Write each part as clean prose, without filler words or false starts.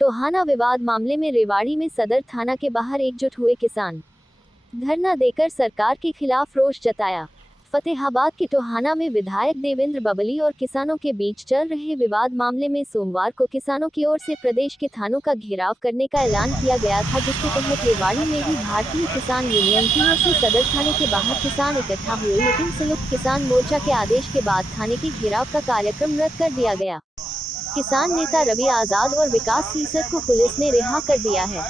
टोहाना विवाद मामले में रेवाड़ी में सदर थाना के बाहर एकजुट हुए किसान। धरना देकर सरकार के खिलाफ रोष जताया। फतेहाबाद के टोहाना में विधायक देवेंद्र बबली और किसानों के बीच चल रहे विवाद मामले में सोमवार को किसानों की ओर से प्रदेश के थानों का घेराव करने का ऐलान किया गया था, जिसके तहत रेवाड़ी में भी भारतीय किसान यूनियन की ओर से सदर थाने के बाहर किसान इकट्ठा हुए, लेकिन संयुक्त किसान मोर्चा के आदेश के बाद थाने के घेराव का कार्यक्रम रद्द कर दिया गया। किसान नेता रवि आजाद और विकास सीसर को पुलिस ने रिहा कर दिया है।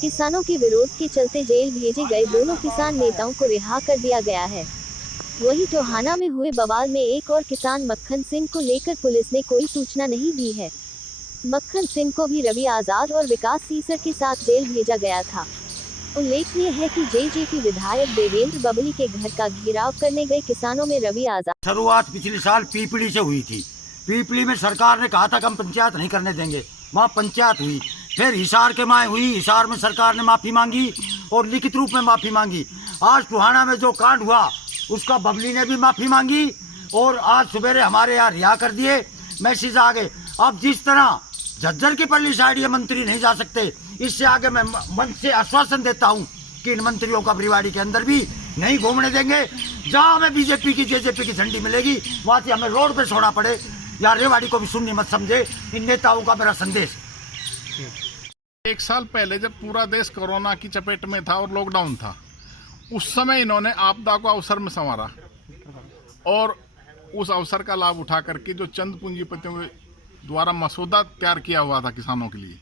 किसानों के विरोध के चलते जेल भेजे गए दोनों किसान नेताओं को रिहा कर दिया गया है। वहीं टोहाना में हुए बवाल में एक और किसान मक्खन सिंह को लेकर पुलिस ने कोई सूचना नहीं दी है। मक्खन सिंह को भी रवि आजाद और विकास सीसर के साथ जेल भेजा गया था। उल्लेखनीय है कि जेजेपी विधायक देवेंद्र बबली के घर का घेराव करने गए किसानों में रवि आजाद। शुरुआत पिछले साल पीपली से हुई थी। पीपली में सरकार ने कहा था कि हम पंचायत नहीं करने देंगे, वहाँ पंचायत हुई। फिर हिसार के माए हुई, हिसार में सरकार ने माफ़ी मांगी और लिखित रूप में माफ़ी मांगी। आज टोहाना में जो कांड हुआ उसका बबली ने भी माफ़ी मांगी और आज सवेरे हमारे यहाँ रिहा कर दिए, मैसेज आ गए। अब जिस तरह झज्जर की पल्ली साइड ये मंत्री नहीं जा सकते, इससे आगे मैं मन से आश्वासन देता हूँ कि इन मंत्रियों का रेवाड़ी के अंदर भी नहीं घूमने देंगे। जहाँ हमें बीजेपी की जेजेपी की झंडी मिलेगी वहाँ से हमें रोड पे सोना पड़े या रेवाड़ी को भी सुननी मत समझे। इन नेताओं का मेरा संदेश। एक साल पहले जब पूरा देश कोरोना की चपेट में था और लॉकडाउन था, उस समय इन्होंने आपदा को अवसर में संवारा और उस अवसर का लाभ उठा करके जो चंद पूंजीपतियों के द्वारा मसौदा तैयार किया हुआ था किसानों के लिए,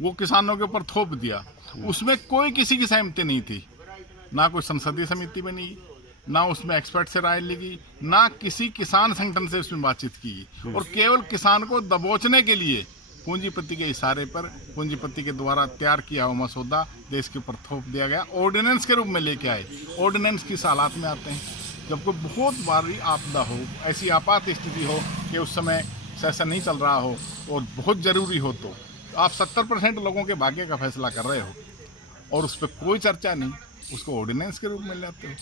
वो किसानों के ऊपर थोप दिया। उसमें कोई किसी की सहमति नहीं थी, ना कोई संसदीय समिति बनी, ना उसमें एक्सपर्ट से राय ली, ना किसी किसान संगठन से उसमें बातचीत की, और केवल किसान को दबोचने के लिए पूंजीपति के इशारे पर पूंजीपति के द्वारा तैयार किया हुआ मसौदा देश के ऊपर थोप दिया गया। ऑर्डिनेंस के रूप में लेके आए। ऑर्डिनेंस किस हालात में आते हैं? जब कोई बहुत भारी आपदा हो, ऐसी आपात स्थिति हो कि उस समय सेशन नहीं चल रहा हो और बहुत ज़रूरी हो, तो आप 70% लोगों के भाग्य का फैसला कर रहे हो और उस पर कोई चर्चा नहीं, उसको ऑर्डिनेंस के रूप में लेते हो।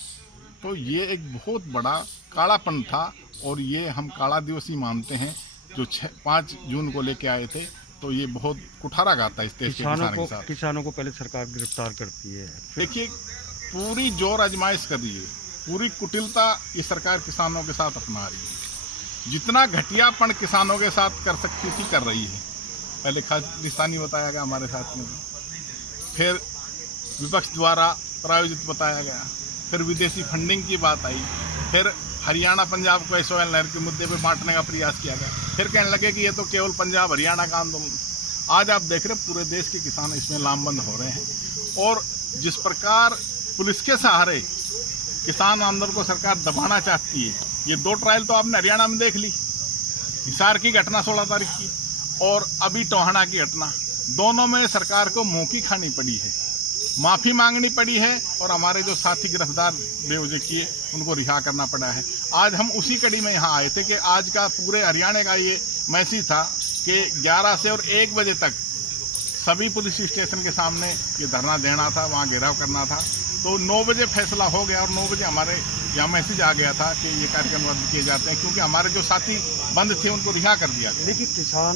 तो ये एक बहुत बड़ा कालापन था और ये हम काला दिवस ही मानते हैं जो 5 जून को लेके आए थे। तो ये बहुत कुठाराघात था इस देश के किसानों के साथ। किसानों को पहले सरकार गिरफ्तार करती है, देखिए पूरी जोर आजमाइश कर रही है, पूरी कुटिलता ये सरकार किसानों के साथ अपना रही है। जितना घटियापन किसानों के साथ कर सकती थी कर रही है। पहले खालिस्तानी बताया गया हमारे साथियों को, फिर विपक्ष द्वारा प्रायोजित बताया गया, फिर विदेशी फंडिंग की बात आई, फिर हरियाणा पंजाब को SOL नहर के मुद्दे पे बांटने का प्रयास किया गया, फिर कहने लगे कि ये तो केवल पंजाब हरियाणा का आंदोलन। आज आप देख रहे पूरे देश के किसान इसमें लामबंद हो रहे हैं और जिस प्रकार पुलिस के सहारे किसान आंदोलन को सरकार दबाना चाहती है, ये 2 ट्रायल तो आपने हरियाणा में देख ली। हिसार की घटना 16 तारीख की और अभी टोहाना की घटना, दोनों में सरकार को मुँह की खानी पड़ी है, माफ़ी मांगनी पड़ी है और हमारे जो साथी गिरफ्तार बेवजह किए उनको रिहा करना पड़ा है। आज हम उसी कड़ी में यहाँ आए थे कि आज का पूरे हरियाणा का ये मैसेज था कि 11 से और 1 बजे तक सभी पुलिस स्टेशन के सामने ये धरना देना था, वहाँ घेराव करना था। तो 9 बजे फैसला हो गया और 9 बजे हमारे यहाँ मैसेज आ गया था कि ये कार्यक्रम रद्द किए जाते हैं, क्योंकि हमारे जो साथी बंद थे उनको रिहा कर दिया गया। लेकिन किसान